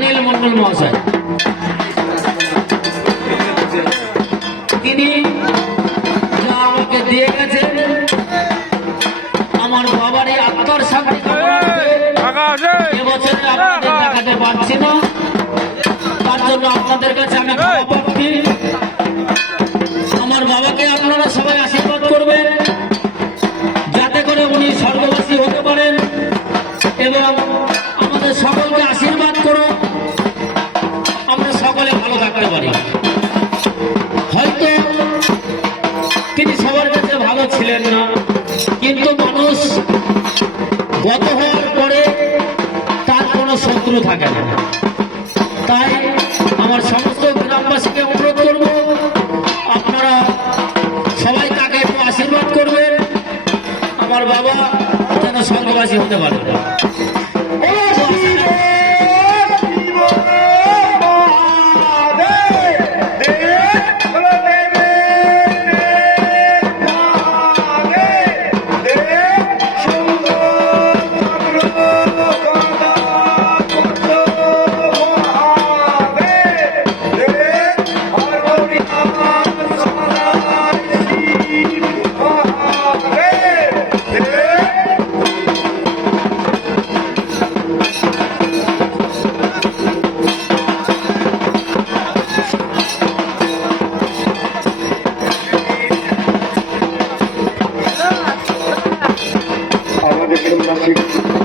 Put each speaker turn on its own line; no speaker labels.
মহাশয় তিনি যা আমাকে দিয়ে গেছেন আমার বাবারই আত্মার শান্তি এবছরে আপনাদের দেখাতে পারছি না। তার জন্য আপনাদের কাছে আমি প্রার্থী। আমার বাবাকে আপনারা সবাই আশীর্বাদ করবেন যাতে করে উনি স্বর্গবাসী হতে পারেন এবং আমাদের সকলকে আশীর্বাদ ছিলেন না। কিন্তু মানুষ গত হওয়ার পরে তার কোনো শত্রু থাকে না। তাই আমার সমস্ত গ্রামবাসীকে অনুরোধ করব, আপনারা সবাই তাকে একটু আশীর্বাদ করবেন। আমার বাবা যেন স্বর্গবাসী হতে পারে।
Gracias.